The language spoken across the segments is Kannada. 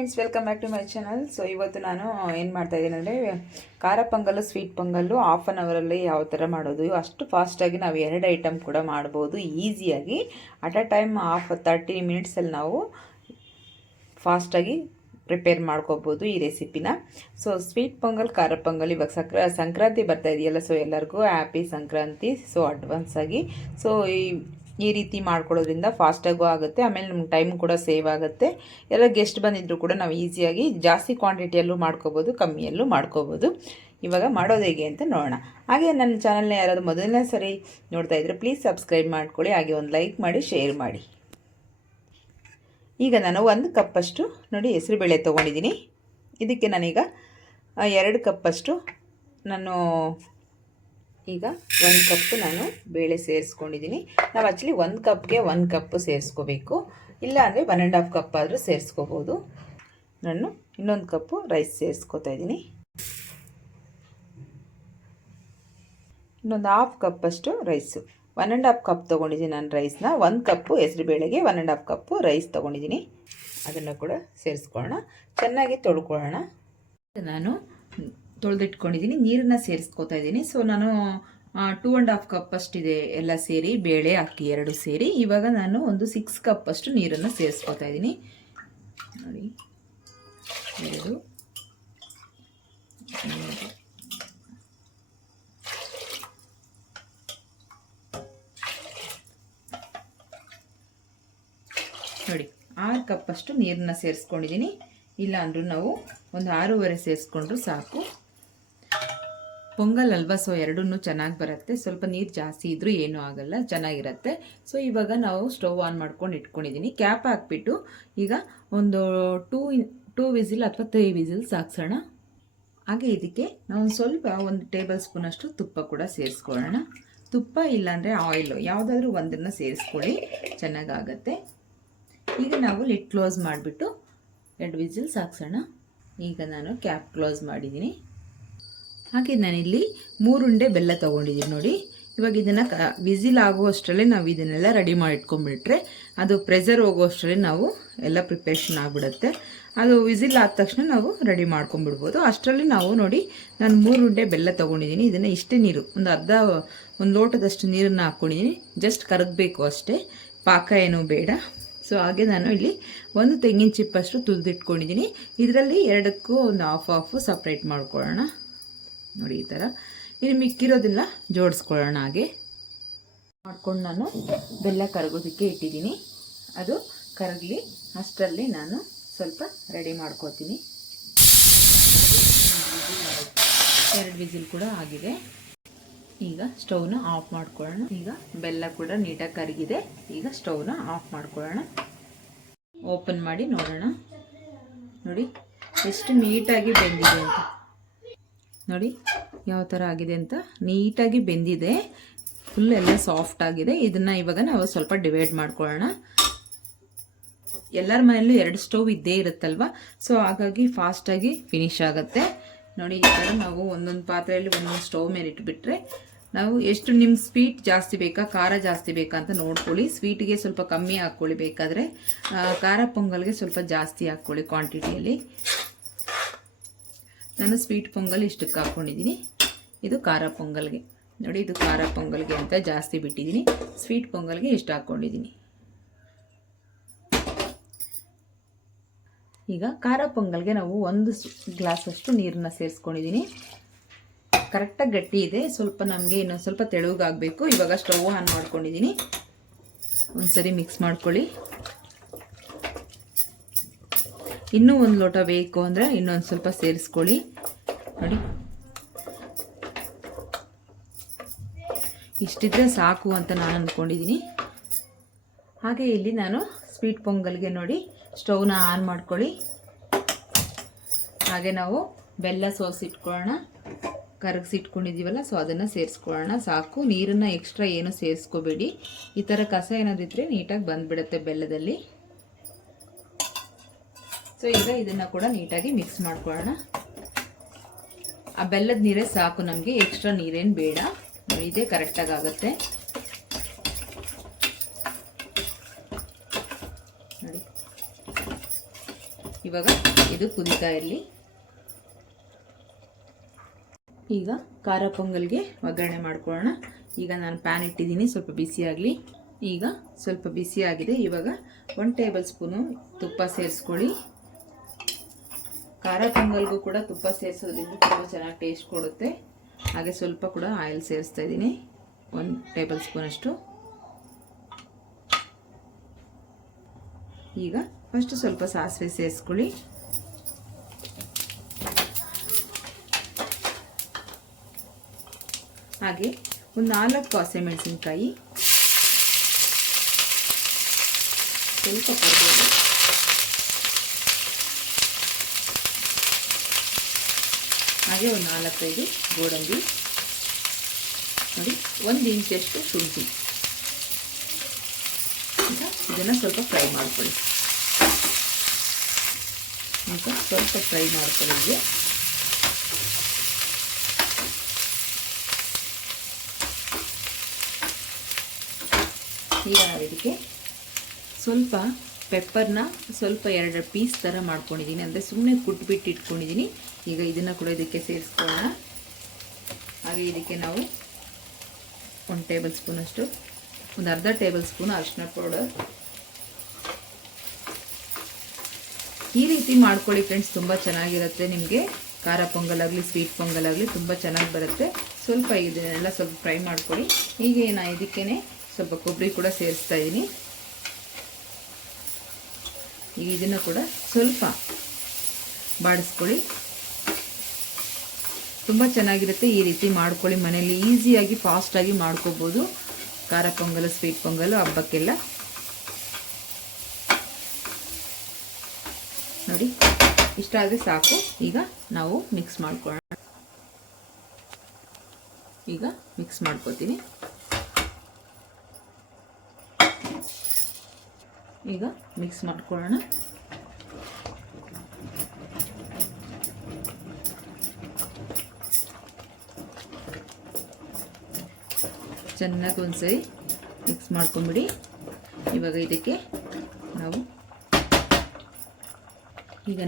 Friends, welcome back to my channel. So ಇವತ್ತು ನಾನು ಏನು ಮಾಡ್ತಾ ಇದ್ದೀನಿ ಅಂದರೆ ಖಾರ ಪೊಂಗಲ್ಲು ಸ್ವೀಟ್ ಪೊಂಗಲ್ಲು ಹಾಫ್ ಆನ್ ಅವರಲ್ಲಿ ಯಾವ ಥರ ಮಾಡೋದು. ಅಷ್ಟು ಫಾಸ್ಟಾಗಿ ನಾವು 2 ಐಟಮ್ ಕೂಡ ಮಾಡ್ಬೋದು ಈಸಿಯಾಗಿ. ಅಟ್ ಅ ಟೈಮ್ 30 ಮಿನಿಟ್ಸಲ್ಲಿ ನಾವು ಫಾಸ್ಟಾಗಿ ಪ್ರಿಪೇರ್ ಮಾಡ್ಕೋಬೋದು ಈ ರೆಸಿಪಿನ. ಸೊ ಸ್ವೀಟ್ ಪೊಂಗಲ್, ಖಾರ ಪೊಂಗಲ್, ಇವಾಗ ಸಂಕ್ರಾಂತಿ ಬರ್ತಾ ಇದೆಯಲ್ಲ, ಸೊ ಎಲ್ಲರಿಗೂ ಹ್ಯಾಪಿ ಸಂಕ್ರಾಂತಿ. ಸೊ ಅಡ್ವಾನ್ಸ್ ಆಗಿ ಸೊ ಈ ರೀತಿ ಮಾಡ್ಕೊಳ್ಳೋದ್ರಿಂದ ಫಾಸ್ಟಾಗೂ ಆಗುತ್ತೆ, ಆಮೇಲೆ ನಮ್ಗೆ ಟೈಮ್ ಕೂಡ ಸೇವ್ ಆಗುತ್ತೆ. ಎಲ್ಲ ಗೆಸ್ಟ್ ಬಂದಿದ್ರು ಕೂಡ ನಾವು ಈಸಿಯಾಗಿ ಜಾಸ್ತಿ ಕ್ವಾಂಟಿಟಿಯಲ್ಲೂ ಮಾಡ್ಕೋಬೋದು, ಕಮ್ಮಿಯಲ್ಲೂ ಮಾಡ್ಕೋಬೋದು. ಇವಾಗ ಮಾಡೋದು ಹೇಗೆ ಅಂತ ನೋಡೋಣ. ಹಾಗೆ ನನ್ನ ಚಾನಲ್ನ ಯಾರಾದರೂ ಮೊದಲನೇ ಸರಿ ನೋಡ್ತಾ ಇದ್ದರೆ ಪ್ಲೀಸ್ ಸಬ್ಸ್ಕ್ರೈಬ್ ಮಾಡ್ಕೊಳ್ಳಿ, ಹಾಗೆ ಒಂದು ಲೈಕ್ ಮಾಡಿ, ಶೇರ್ ಮಾಡಿ. ಈಗ ನಾನು 1 ಕಪ್ಪಷ್ಟು ನೋಡಿ ಹೆಸರುಬೇಳೆ ತೊಗೊಂಡಿದ್ದೀನಿ. ಇದಕ್ಕೆ ನಾನೀಗ 2 ಕಪ್ಪಷ್ಟು ನಾನು ಈಗ 1 ಕಪ್ ನಾನು ಬೇಳೆ ಸೇರಿಸ್ಕೊಂಡಿದ್ದೀನಿ. ನಾವು ಆ್ಯಕ್ಚುಲಿ 1 ಕಪ್ಗೆ 1 ಕಪ್ಪು ಸೇರಿಸ್ಕೋಬೇಕು, ಇಲ್ಲ ಅಂದರೆ 1.5 ಕಪ್ ಆದರೂ ಸೇರಿಸ್ಕೋಬೋದು. ನಾನು ಇನ್ನೊಂದು ಕಪ್ಪು ರೈಸ್ ಸೇರಿಸ್ಕೋತಾ ಇದ್ದೀನಿ. ಇನ್ನೊಂದು 1/2 ಕಪ್ಪಷ್ಟು ರೈಸು, 1.5 ಕಪ್ ತೊಗೊಂಡಿದ್ದೀನಿ ನಾನು ರೈಸ್ನ. 1 ಕಪ್ಪು ಹೆಸರುಬೇಳೆಗೆ 1.5 ಕಪ್ಪು ರೈಸ್ ತೊಗೊಂಡಿದ್ದೀನಿ. ಅದನ್ನು ಕೂಡ ಸೇರಿಸ್ಕೊಳ್ಳೋಣ, ಚೆನ್ನಾಗಿ ತೊಳ್ಕೊಳ್ಳೋಣ. ನಾನು ತೊಳೆದಿಟ್ಕೊಂಡಿದ್ದೀನಿ, ನೀರನ್ನು ಸೇರಿಸ್ಕೋತಾ ಇದ್ದೀನಿ. ಸೊ ನಾನು 2.5 ಕಪ್ ಅಷ್ಟಿದೆ ಎಲ್ಲ ಸೇರಿ, ಬೇಳೆ ಅಕ್ಕಿ 2 ಸೇರಿ. ಇವಾಗ ನಾನು ಒಂದು 6 ಕಪ್ ಅಷ್ಟು ನೀರನ್ನು ಸೇರಿಸ್ಕೋತಾ ಇದ್ದೀನಿ. ನೋಡಿ, 2 ನೋಡಿ 6 ಕಪ್ ಅಷ್ಟು ನೀರನ್ನು ಸೇರಿಸ್ಕೊಂಡಿದ್ದೀನಿ. ಇಲ್ಲ ಅಂದರೂ ನಾವು ಒಂದು 6.5 ಸೇರಿಸ್ಕೊಂಡ್ರು ಸಾಕು. ಪೊಂಗಲ್ ಅಲ್ವಾ, ಸೊ ಎರಡೂ ಚೆನ್ನಾಗಿ ಬರುತ್ತೆ. ಸ್ವಲ್ಪ ನೀರು ಜಾಸ್ತಿ ಇದ್ರೂ ಏನೂ ಆಗಲ್ಲ, ಚೆನ್ನಾಗಿರುತ್ತೆ. ಸೊ ಇವಾಗ ನಾವು ಸ್ಟವ್ ಆನ್ ಮಾಡ್ಕೊಂಡು ಇಟ್ಕೊಂಡಿದ್ದೀನಿ. ಕ್ಯಾಪ್ ಹಾಕ್ಬಿಟ್ಟು ಈಗ ಒಂದು 2 ವಿಸಿಲ್ ಅಥವಾ 3 ವಿಸಿಲ್ಸ್ ಹಾಕ್ಸೋಣ. ಹಾಗೆ ಇದಕ್ಕೆ ನಾವು ಸ್ವಲ್ಪ 1 ಟೇಬಲ್ ಸ್ಪೂನ್ ಅಷ್ಟು ತುಪ್ಪ ಕೂಡ ಸೇರಿಸ್ಕೊಳ್ಳೋಣ. ತುಪ್ಪ ಇಲ್ಲಾಂದರೆ ಆಯಿಲು ಯಾವುದಾದ್ರೂ ಒಂದನ್ನು ಸೇರಿಸ್ಕೊಳ್ಳಿ, ಚೆನ್ನಾಗಾಗತ್ತೆ. ಈಗ ನಾವು ಲಿಡ್ ಕ್ಲೋಸ್ ಮಾಡಿಬಿಟ್ಟು 2 ವಿಸಿಲ್ಸ್ ಹಾಕ್ಸೋಣ. ಈಗ ನಾನು ಕ್ಯಾಪ್ ಕ್ಲೋಸ್ ಮಾಡಿದ್ದೀನಿ. ಹಾಗೆ ನಾನಿಲ್ಲಿ 3 ಉಂಡೆ ಬೆಲ್ಲ ತೊಗೊಂಡಿದ್ದೀನಿ ನೋಡಿ. ಇವಾಗ ಇದನ್ನು ವಿಸಿಲ್ ಆಗುವಷ್ಟರಲ್ಲೇ ನಾವು ಇದನ್ನೆಲ್ಲ ರೆಡಿ ಮಾಡಿ ಇಟ್ಕೊಂಡ್ಬಿಟ್ರೆ ಅದು ಪ್ರೆಷರ್ ಹೋಗುವಷ್ಟರಲ್ಲೇ ನಾವು ಎಲ್ಲ ಪ್ರಿಪ್ರೇಷನ್ ಆಗಿಬಿಡುತ್ತೆ. ಅದು ವಿಸಿಲ್ ಆದ ತಕ್ಷಣ ನಾವು ರೆಡಿ ಮಾಡ್ಕೊಂಡ್ಬಿಡ್ಬೋದು. ಅಷ್ಟರಲ್ಲಿ ನಾವು ನೋಡಿ, ನಾನು 3 ಉಂಡೆ ಬೆಲ್ಲ ತೊಗೊಂಡಿದ್ದೀನಿ. ಇದನ್ನು ಇಷ್ಟೇ ನೀರು, ಒಂದು ಲೋಟದಷ್ಟು ನೀರನ್ನು ಹಾಕ್ಕೊಂಡಿದ್ದೀನಿ. ಜಸ್ಟ್ ಕರಗಬೇಕು ಅಷ್ಟೇ, ಪಾಕ ಏನೂ ಬೇಡ. ಸೊ ಹಾಗೆ ನಾನು ಇಲ್ಲಿ 1 ತೆಂಗಿನ ಚಿಪ್ಪಷ್ಟು ತುರಿದಿಟ್ಕೊಂಡಿದ್ದೀನಿ. ಇದರಲ್ಲಿ 2ಕ್ಕೂ ಒಂದು ಹಾಫ್ ಸಪ್ರೇಟ್ ಮಾಡ್ಕೊಳ್ಳೋಣ. ನೋಡಿ ಈ ಥರ. ಇನ್ನು ಮಿಕ್ಕಿರೋದನ್ನ ಜೋಡಿಸ್ಕೊಳ್ಳೋಣ. ಹಾಗೆ ಮಾಡ್ಕೊಂಡು ನಾನು ಬೆಲ್ಲ ಕರಗೋದಕ್ಕೆ ಇಟ್ಟಿದ್ದೀನಿ. ಅದು ಕರಗಲಿ ಅಷ್ಟರಲ್ಲಿ ನಾನು ಸ್ವಲ್ಪ ರೆಡಿ ಮಾಡ್ಕೋತೀನಿ. 2 ವಿಸಿಲ್ ಕೂಡ ಆಗಿದೆ. ಈಗ ಸ್ಟವ್ನ ಆಫ್ ಮಾಡ್ಕೊಳ್ಳೋಣ. ಈಗ ಬೆಲ್ಲ ಕೂಡ ನೀಟಾಗಿ ಕರಗಿದೆ. ಈಗ ಸ್ಟವ್ನ ಆಫ್ ಮಾಡ್ಕೊಳ್ಳೋಣ. ಓಪನ್ ಮಾಡಿ ನೋಡೋಣ. ನೋಡಿ ಎಷ್ಟು ನೀಟಾಗಿ ಬೆಂದಿದೆ ಅಂತ. ನೋಡಿ ಯಾವ ಥರ ಆಗಿದೆ ಅಂತ, ನೀಟಾಗಿ ಬೆಂದಿದೆ, ಫುಲ್ ಎಲ್ಲ ಸಾಫ್ಟ್ ಆಗಿದೆ. ಇದನ್ನು ಇವಾಗ ನಾವು ಸ್ವಲ್ಪ ಡಿವೈಡ್ ಮಾಡ್ಕೊಳ್ಳೋಣ. ಎಲ್ಲರ ಮನೆಯಲ್ಲೂ 2 ಸ್ಟವ್ ಇದ್ದೇ ಇರುತ್ತಲ್ವ, ಸೊ ಹಾಗಾಗಿ ಫಾಸ್ಟಾಗಿ ಫಿನಿಶ್ ಆಗುತ್ತೆ. ನೋಡಿ ಈ ಥರ ನಾವು ಒಂದೊಂದು ಪಾತ್ರೆಯಲ್ಲಿ ಒಂದೊಂದು ಸ್ಟವ್ ಮೇಲೆ ಇಟ್ಬಿಟ್ರೆ ನಾವು ಎಷ್ಟು ನಿಮ್ಗೆ ಸ್ವೀಟ್ ಜಾಸ್ತಿ ಬೇಕಾ, ಖಾರ ಜಾಸ್ತಿ ಬೇಕಾ ಅಂತ ನೋಡ್ಕೊಳ್ಳಿ. ಸ್ವೀಟಿಗೆ ಸ್ವಲ್ಪ ಕಮ್ಮಿ ಹಾಕ್ಕೊಳ್ಳಿ, ಬೇಕಾದರೆ ಖಾರ ಪೊಂಗಲ್ಗೆ ಸ್ವಲ್ಪ ಜಾಸ್ತಿ ಹಾಕ್ಕೊಳ್ಳಿ ಕ್ವಾಂಟಿಟಿಯಲ್ಲಿ. ನಾನು ಸ್ವೀಟ್ ಪೊಂಗಲ್ ಇಷ್ಟಕ್ಕೆ ಹಾಕ್ಕೊಂಡಿದ್ದೀನಿ. ಇದು ಖಾರ ಪೊಂಗಲ್ಗೆ ನೋಡಿ, ಇದು ಖಾರ ಪೊಂಗಲ್ಗೆ ಅಂತ ಜಾಸ್ತಿ ಬಿಟ್ಟಿದ್ದೀನಿ. ಸ್ವೀಟ್ ಪೊಂಗಲ್ಗೆ ಇಷ್ಟು ಹಾಕ್ಕೊಂಡಿದ್ದೀನಿ. ಈಗ ಖಾರ ಪೊಂಗಲ್ಗೆ ನಾವು 1 ಗ್ಲಾಸಷ್ಟು ನೀರನ್ನು ಸೇರಿಸ್ಕೊಂಡಿದ್ದೀನಿ. ಕರೆಕ್ಟಾಗಿ ಗಟ್ಟಿ ಇದೆ, ಸ್ವಲ್ಪ ನಮಗೆ ಇನ್ನೊಂದು ಸ್ವಲ್ಪ ತೆಳುಗಾಗಬೇಕು. ಇವಾಗ ಸ್ಟವ್ ಆನ್ ಮಾಡ್ಕೊಂಡಿದ್ದೀನಿ. ಒಂದ್ಸರಿ ಮಿಕ್ಸ್ ಮಾಡ್ಕೊಳ್ಳಿ. ಇನ್ನೂ 1 ಲೋಟ ಬೇಕು ಅಂದರೆ ಇನ್ನೊಂದು ಸ್ವಲ್ಪ ಸೇರಿಸ್ಕೊಳ್ಳಿ. ನೋಡಿ ಇಷ್ಟಿದ್ರೆ ಸಾಕು ಅಂತ ನಾನು ಅಂದ್ಕೊಂಡಿದ್ದೀನಿ. ಹಾಗೆ ಇಲ್ಲಿ ನಾನು ಸ್ವೀಟ್ ಪೊಂಗಲ್ಗೆ ನೋಡಿ ಸ್ಟವ್ನ ಆನ್ ಮಾಡ್ಕೊಳ್ಳಿ. ಹಾಗೆ ನಾವು ಬೆಲ್ಲ ಸೋಸಿಟ್ಕೊಳ್ಳೋಣ, ಕರಗಿಸಿಟ್ಕೊಂಡಿದ್ದೀವಲ್ಲ, ಸೊ ಅದನ್ನು ಸೇರಿಸ್ಕೊಳ್ಳೋಣ. ಸಾಕು, ನೀರನ್ನು ಎಕ್ಸ್ಟ್ರಾ ಏನು ಸೇರಿಸ್ಕೋಬೇಡಿ. ಈ ಥರ ಕಸ ಏನಾದಿದ್ರೆ ನೀಟಾಗಿ ಬಂದುಬಿಡುತ್ತೆ ಬೆಲ್ಲದಲ್ಲಿ. ಸೊ ಈಗ ಇದನ್ನು ಕೂಡ ನೀಟಾಗಿ ಮಿಕ್ಸ್ ಮಾಡ್ಕೊಳ್ಳೋಣ. ಆ ಬೆಲ್ಲದ ನೀರೇ ಸಾಕು ನಮಗೆ, ಎಕ್ಸ್ಟ್ರಾ ನೀರೇನು ಬೇಡ. ಇದೇ ಕರೆಕ್ಟಾಗಿ ಆಗುತ್ತೆ. ನೋಡಿ ಇವಾಗ ಇದು ಕುದೀತಾ ಇರಲಿ. ಈಗ ಖಾರ ಪೊಂಗಲ್ಗೆ ಒಗ್ಗರಣೆ ಮಾಡ್ಕೊಳ್ಳೋಣ. ಈಗ ನಾನು ಪ್ಯಾನ್ ಇಟ್ಟಿದ್ದೀನಿ, ಸ್ವಲ್ಪ ಬಿಸಿ ಆಗಲಿ. ಈಗ ಸ್ವಲ್ಪ ಬಿಸಿ ಆಗಿದೆ. ಇವಾಗ 1 ಟೇಬಲ್ ಸ್ಪೂನು ತುಪ್ಪ ಸೇರಿಸ್ಕೊಳ್ಳಿ. ಖಾರ ಪೊಂಗಲ್ಗೂ ಕೂಡ ತುಪ್ಪ ಸೇರಿಸೋದ್ರಿಂದ ತುಂಬ ಚೆನ್ನಾಗಿ ಟೇಸ್ಟ್ ಕೊಡುತ್ತೆ. ಹಾಗೆ ಸ್ವಲ್ಪ ಕೂಡ ಆಯಿಲ್ ಸೇರಿಸ್ತಾ ಇದ್ದೀನಿ, 1 ಟೇಬಲ್ ಸ್ಪೂನ್ ಅಷ್ಟು. ಈಗ ಫಸ್ಟ್ ಸ್ವಲ್ಪ ಸಾಸಿವೆ ಸೇರಿಸ್ಕೊಳ್ಳಿ. ಹಾಗೆ ಒಂದು 4 ಹಸಿಮೆಣಸಿನಕಾಯಿ, ಸ್ವಲ್ಪ ಕರಿಬೇವು, ಹಾಗೆ ಒಂದು 4-5 ಗೋಡಂಬಿ ನೋಡಿ, 1 ಇಂಚಷ್ಟು ಶುಂಠಿ. ಈಗ ಇದನ್ನು ಸ್ವಲ್ಪ ಫ್ರೈ ಮಾಡ್ಕೊಳ್ಳಿ. ಈಗ ಸ್ವಲ್ಪ ಫ್ರೈ ಮಾಡ್ಕೊಳ್ಳಿ. ಈಗ ನಾವು ಇದಕ್ಕೆ ಸ್ವಲ್ಪ ಪೆಪ್ಪರ್ನ ಸ್ವಲ್ಪ 2 ಪೀಸ್ ಥರ ಮಾಡ್ಕೊಂಡಿದ್ದೀನಿ, ಅಂದರೆ ಸುಮ್ಮನೆ ಕುಟ್ಬಿಟ್ಟು ಇಟ್ಕೊಂಡಿದ್ದೀನಿ. ಈಗ ಇದನ್ನು ಕೂಡ ಇದಕ್ಕೆ ಸೇರಿಸ್ಕೊಳ್ಳೋಣ. ಹಾಗೆ ಇದಕ್ಕೆ ನಾವು 1 ಟೇಬಲ್ ಸ್ಪೂನಷ್ಟು, ಒಂದು ಅರ್ಧ ಟೇಬಲ್ ಸ್ಪೂನ್ ಅರಿಶಿನ ಪೌಡರ್. ಈ ರೀತಿ ಮಾಡ್ಕೊಳ್ಳಿ ಫ್ರೆಂಡ್ಸ್, ತುಂಬ ಚೆನ್ನಾಗಿರುತ್ತೆ. ನಿಮಗೆ ಖಾರ ಪೊಂಗಲಾಗಲಿ ಸ್ವೀಟ್ ಪೊಂಗಲಾಗಲಿ ತುಂಬ ಚೆನ್ನಾಗಿ ಬರುತ್ತೆ. ಸ್ವಲ್ಪ ಇದನ್ನೆಲ್ಲ ಸ್ವಲ್ಪ ಫ್ರೈ ಮಾಡ್ಕೊಳ್ಳಿ. ಹೀಗೆ ನಾನು ಇದಕ್ಕೇ ಸ್ವಲ್ಪ ಕೊಬ್ಬರಿ ಕೂಡ ಸೇರಿಸ್ತಾ ಇದ್ದೀನಿ. ಈಗ ಇದನ್ನು ಕೂಡ ಸ್ವಲ್ಪ ಬಾಡಿಸ್ಕೊಳ್ಳಿ. ತುಂಬ ಚೆನ್ನಾಗಿರುತ್ತೆ. ಈ ರೀತಿ ಮಾಡ್ಕೊಳ್ಳಿ, ಮನೆಯಲ್ಲಿ ಈಸಿಯಾಗಿ ಫಾಸ್ಟಾಗಿ ಮಾಡ್ಕೋಬೋದು. ಖಾರ ಪೊಂಗಲು ಸ್ವೀಟ್ ಪೊಂಗಲು ಹಬ್ಬಕ್ಕೆಲ್ಲ ನೋಡಿ, ಇಷ್ಟ ಆದರೆ ಸಾಕು. ಈಗ ನಾವು ಮಿಕ್ಸ್ ಮಾಡ್ಕೊಳ್ಳೋಣ. ಈಗ ಮಿಕ್ಸ್ ಮಾಡ್ಕೊತೀನಿ. ಈಗ ಮಿಕ್ಸ್ ಮಾಡ್ಕೊಳ್ಳೋಣ. ಚೆನ್ನಾಗಿ ಒಂದ್ಸರಿ ಮಿಕ್ಸ್ ಮಾಡ್ಕೊಂಬಿಡಿ. ಇವಾಗ ಇದಕ್ಕೆ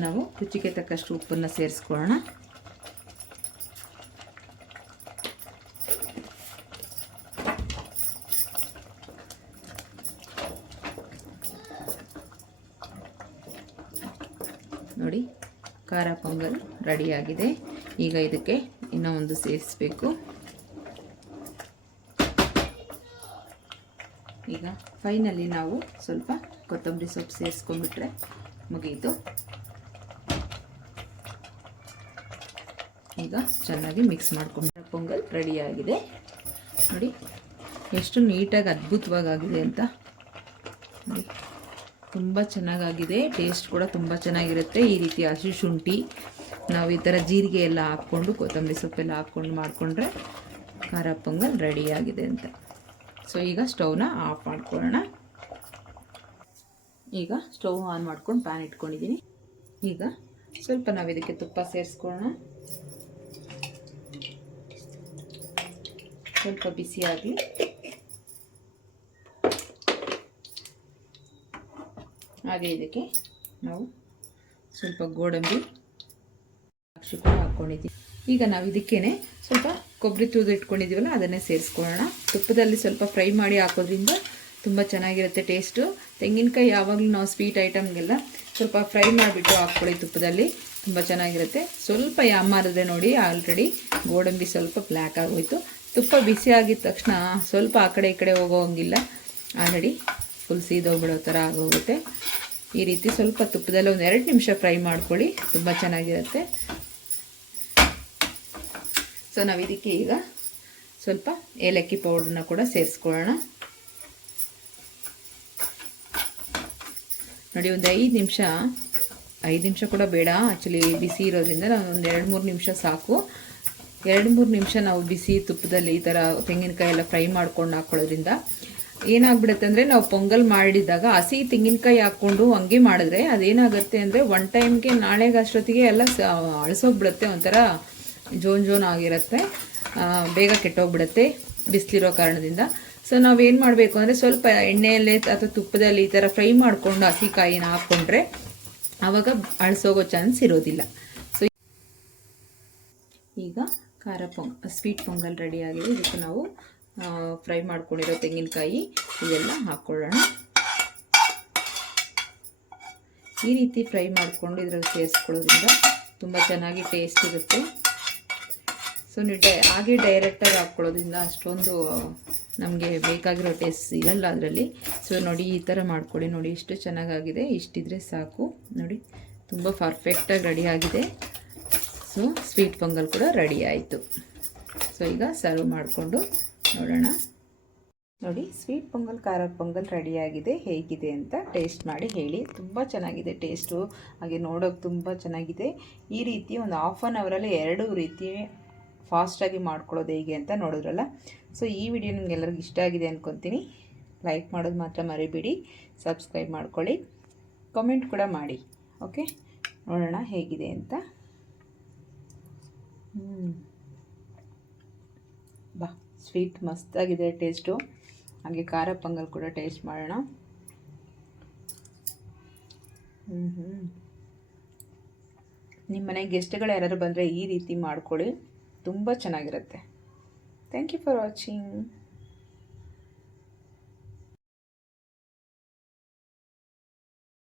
ನಾವು ರುಚಿಗೆ ತಕ್ಕಷ್ಟು ಉಪ್ಪನ್ನು ಸೇರಿಸ್ಕೊಳ್ಳೋಣ. ನೋಡಿ, ಖಾರ ಪೊಂಗಲ್ ರೆಡಿಯಾಗಿದೆ. ಈಗ ಇದಕ್ಕೆ ಇನ್ನೂ ಒಂದು ಸೇರಿಸಬೇಕು. ಈಗ ಫೈನಲಿ ನಾವು ಸ್ವಲ್ಪ ಕೊತ್ತಂಬರಿ ಸೊಪ್ಪು ಸೇರಿಸ್ಕೊಂಡ್ಬಿಟ್ರೆ ಮುಗಿಯಿತು. ಈಗ ಚೆನ್ನಾಗಿ ಮಿಕ್ಸ್ ಮಾಡ್ಕೊಂಡು ಪೊಂಗಲ್ ರೆಡಿಯಾಗಿದೆ. ನೋಡಿ ಎಷ್ಟು ನೀಟಾಗಿ ಅದ್ಭುತವಾಗಿ ಆಗಿದೆ ಅಂತ. ನೋಡಿ, ತುಂಬ ಚೆನ್ನಾಗಾಗಿದೆ. ಟೇಸ್ಟ್ ಕೂಡ ತುಂಬ ಚೆನ್ನಾಗಿರುತ್ತೆ. ಈ ರೀತಿ ಹಸಿ ಶುಂಠಿ, ನಾವು ಈ ಥರ ಜೀರಿಗೆ ಎಲ್ಲ ಹಾಕ್ಕೊಂಡು ಕೊತ್ತಂಬರಿ ಸೊಪ್ಪೆಲ್ಲ ಹಾಕ್ಕೊಂಡು ಮಾಡಿಕೊಂಡ್ರೆ ಖಾರ ಪೊಂಗಲ್ ರೆಡಿಯಾಗಿದೆ ಅಂತ. ಸೊ ಈಗ ಸ್ಟವ್ನ ಆಫ್ ಮಾಡ್ಕೊಳ್ಳೋಣ. ಈಗ ಸ್ಟವ್ ಆನ್ ಮಾಡ್ಕೊಂಡು ಪ್ಯಾನ್ ಇಟ್ಕೊಂಡಿದ್ದೀನಿ. ಈಗ ಸ್ವಲ್ಪ ನಾವು ಇದಕ್ಕೆ ತುಪ್ಪ ಸೇರಿಸ್ಕೊಳ್ಳೋಣ. ಸ್ವಲ್ಪ ಬಿಸಿಯಾಗಿ ಹಾಗೆ ಇದಕ್ಕೆ ನಾವು ಸ್ವಲ್ಪ ಗೋಡಂಬಿ ದ್ರಾಕ್ಷಿ ಕೂಡ ಹಾಕ್ಕೊಂಡಿದ್ದೀವಿ. ಈಗ ನಾವು ಇದಕ್ಕೇನೆ ಸ್ವಲ್ಪ ಕೊಬ್ಬರಿ ತುರಿದು ಇಟ್ಕೊಂಡಿದ್ದೀವಲ್ಲ ಅದನ್ನೇ ಸೇರಿಸ್ಕೊಳ್ಳೋಣ. ತುಪ್ಪದಲ್ಲಿ ಸ್ವಲ್ಪ ಫ್ರೈ ಮಾಡಿ ಹಾಕೋದ್ರಿಂದ ತುಂಬ ಚೆನ್ನಾಗಿರುತ್ತೆ ಟೇಸ್ಟು. ತೆಂಗಿನಕಾಯಿ ಯಾವಾಗಲೂ ನಾವು ಸ್ವೀಟ್ ಐಟಮ್ಗೆಲ್ಲ ಸ್ವಲ್ಪ ಫ್ರೈ ಮಾಡಿಬಿಟ್ಟು ಹಾಕ್ಕೊಳ್ಳಿ ತುಪ್ಪದಲ್ಲಿ, ತುಂಬ ಚೆನ್ನಾಗಿರುತ್ತೆ. ಸ್ವಲ್ಪ ಯಾಮಾರಿದ್ರೆ ನೋಡಿ, ಆಲ್ರೆಡಿ ಗೋಡಂಬಿ ಸ್ವಲ್ಪ ಬ್ಲ್ಯಾಕ್ ಆಗೋಯ್ತು. ತುಪ್ಪ ಬಿಸಿ ಆಗಿದ ತಕ್ಷಣ ಸ್ವಲ್ಪ ಆ ಕಡೆ ಈ ಕಡೆ ಹೋಗೋಂಗಿಲ್ಲ, ಆಲ್ರೆಡಿ ಫುಲ್ ಸೀದೋಗ್ಬಿಡೋ ಥರ ಆಗೋಗುತ್ತೆ. ಈ ರೀತಿ ಸ್ವಲ್ಪ ತುಪ್ಪದಲ್ಲಿ ಒಂದು 2 ನಿಮಿಷ ಫ್ರೈ ಮಾಡ್ಕೊಳ್ಳಿ, ತುಂಬ ಚೆನ್ನಾಗಿರುತ್ತೆ. ಸೊ ನಾವು ಇದಕ್ಕೆ ಈಗ ಸ್ವಲ್ಪ ಏಲಕ್ಕಿ ಪೌಡ್ರನ್ನ ಕೂಡ ಸೇರಿಸ್ಕೊಳ್ಳೋಣ. ನೋಡಿ, ಒಂದು 5 ನಿಮಿಷ ಕೂಡ ಬೇಡ, ಆ್ಯಕ್ಚುಲಿ ಬಿಸಿ ಇರೋದ್ರಿಂದ ನಾವು ಒಂದು 2-3 ನಿಮಿಷ ಸಾಕು. 2-3 ನಿಮಿಷ ನಾವು ಬಿಸಿ ತುಪ್ಪದಲ್ಲಿ ಈ ಥರ ತೆಂಗಿನಕಾಯಿ ಎಲ್ಲ ಫ್ರೈ ಮಾಡ್ಕೊಂಡು ಹಾಕ್ಕೊಳ್ಳೋದ್ರಿಂದ ಏನಾಗ್ಬಿಡುತ್ತೆ ಅಂದರೆ, ನಾವು ಪೊಂಗಲ್ ಮಾಡಿದಾಗ ಹಸಿ ತೆಂಗಿನಕಾಯಿ ಹಾಕ್ಕೊಂಡು ಹಂಗೆ ಮಾಡಿದ್ರೆ ಅದೇನಾಗುತ್ತೆ ಅಂದರೆ ಒನ್ ಟೈಮ್ಗೆ ನಾಳೆಗೆ ಅಷ್ಟೊತ್ತಿಗೆ ಎಲ್ಲ ಅಳಿಸೋಗ್ಬಿಡುತ್ತೆ, ಒಂಥರ ಜೋನ್ ಆಗಿರುತ್ತೆ, ಬೇಗ ಕೆಟ್ಟೋಗ್ಬಿಡುತ್ತೆ ಬಿಸಿಲಿರೋ ಕಾರಣದಿಂದ. ಸೊ ನಾವೇನು ಮಾಡಬೇಕು ಅಂದರೆ ಸ್ವಲ್ಪ ಎಣ್ಣೆಯಲ್ಲೇ ಅಥವಾ ತುಪ್ಪದಲ್ಲಿ ಈ ಥರ ಫ್ರೈ ಮಾಡಿಕೊಂಡು ಹಸಿ ಕಾಯಿನ ಹಾಕ್ಕೊಂಡ್ರೆ ಆವಾಗ ಅಳಿಸೋಗೋ ಚಾನ್ಸ್ ಇರೋದಿಲ್ಲ. ಸೊ ಈಗ ಸ್ವೀಟ್ ಪೊಂಗಲ್ ರೆಡಿಯಾಗಿದೆ. ಇದಕ್ಕೆ ನಾವು ಫ್ರೈ ಮಾಡ್ಕೊಂಡಿರೋ ತೆಂಗಿನಕಾಯಿ ಇವೆಲ್ಲ ಹಾಕ್ಕೊಳ್ಳೋಣ. ಈ ರೀತಿ ಫ್ರೈ ಮಾಡಿಕೊಂಡು ಇದರಲ್ಲಿ ಸೇರಿಸ್ಕೊಳ್ಳೋದ್ರಿಂದ ತುಂಬ ಚೆನ್ನಾಗಿ ಟೇಸ್ಟ್ ಇರುತ್ತೆ. ಸೊ ನೀವು ಹಾಗೆ ಡೈರೆಕ್ಟಾಗಿ ಹಾಕ್ಕೊಳ್ಳೋದ್ರಿಂದ ಅಷ್ಟೊಂದು ನಮಗೆ ಬೇಕಾಗಿರೋ ಟೇಸ್ಟ್ ಸಿಗಲ್ಲ ಅದರಲ್ಲಿ. ಸೊ ನೋಡಿ, ಈ ಥರ ಮಾಡ್ಕೊಳ್ಳಿ. ನೋಡಿ ಎಷ್ಟು ಚೆನ್ನಾಗಾಗಿದೆ. ಇಷ್ಟಿದ್ರೆ ಸಾಕು. ನೋಡಿ ತುಂಬ ಪರ್ಫೆಕ್ಟಾಗಿ ರೆಡಿಯಾಗಿದೆ. ಸೊ ಸ್ವೀಟ್ ಪೊಂಗಲ್ ಕೂಡ ರೆಡಿ ಆಯಿತು. ಸೊ ಈಗ ಸರ್ವ್ ಮಾಡಿಕೊಂಡು ನೋಡೋಣ. ನೋಡಿ, ಸ್ವೀಟ್ ಪೊಂಗಲ್, ಖಾರದ ಪೊಂಗಲ್ ರೆಡಿಯಾಗಿದೆ. ಹೇಗಿದೆ ಅಂತ ಟೇಸ್ಟ್ ಮಾಡಿ ಹೇಳಿ. ತುಂಬ ಚೆನ್ನಾಗಿದೆ ಟೇಸ್ಟು, ಹಾಗೆ ನೋಡೋಕೆ ತುಂಬ ಚೆನ್ನಾಗಿದೆ. ಈ ರೀತಿ ಒಂದು ಹಾಫ್ ಆನ್ ಅವರಲ್ಲಿ 2 ರೀತಿ ಫಾಸ್ಟಾಗಿ ಮಾಡ್ಕೊಳ್ಳೋದು ಹೇಗೆ ಅಂತ ನೋಡಿದ್ರಲ್ಲ. ಸೊ ಈ ವಿಡಿಯೋ ನಿಮಗೆಲ್ಲರಿಗೂ ಇಷ್ಟ ಆಗಿದೆ ಅಂದ್ಕೊತೀನಿ. ಲೈಕ್ ಮಾಡೋದು ಮಾತ್ರ ಮರಿಬೇಡಿ, ಸಬ್ಸ್ಕ್ರೈಬ್ ಮಾಡ್ಕೊಳ್ಳಿ, ಕಮೆಂಟ್ ಕೂಡ ಮಾಡಿ. ಓಕೆ, ನೋಡೋಣ ಹೇಗಿದೆ ಅಂತ. ಬಾ, ಸ್ವೀಟ್ ಮಸ್ತಾಗಿದೆ ಟೇಸ್ಟು. ಹಾಗೆ ಖಾರ ಪೊಂಗಲ್ ಕೂಡ ಟೇಸ್ಟ್ ಮಾಡೋಣ. ನಿಮ್ಮ ಮನೆಗೆ ಗೆಸ್ಟ್ಗಳು ಯಾರಾದ್ರು ಬಂದರೆ ಈ ರೀತಿ ಮಾಡ್ಕೊಳ್ಳಿ, ತುಂಬ ಚೆನ್ನಾಗಿರುತ್ತೆ. Thank you for watching.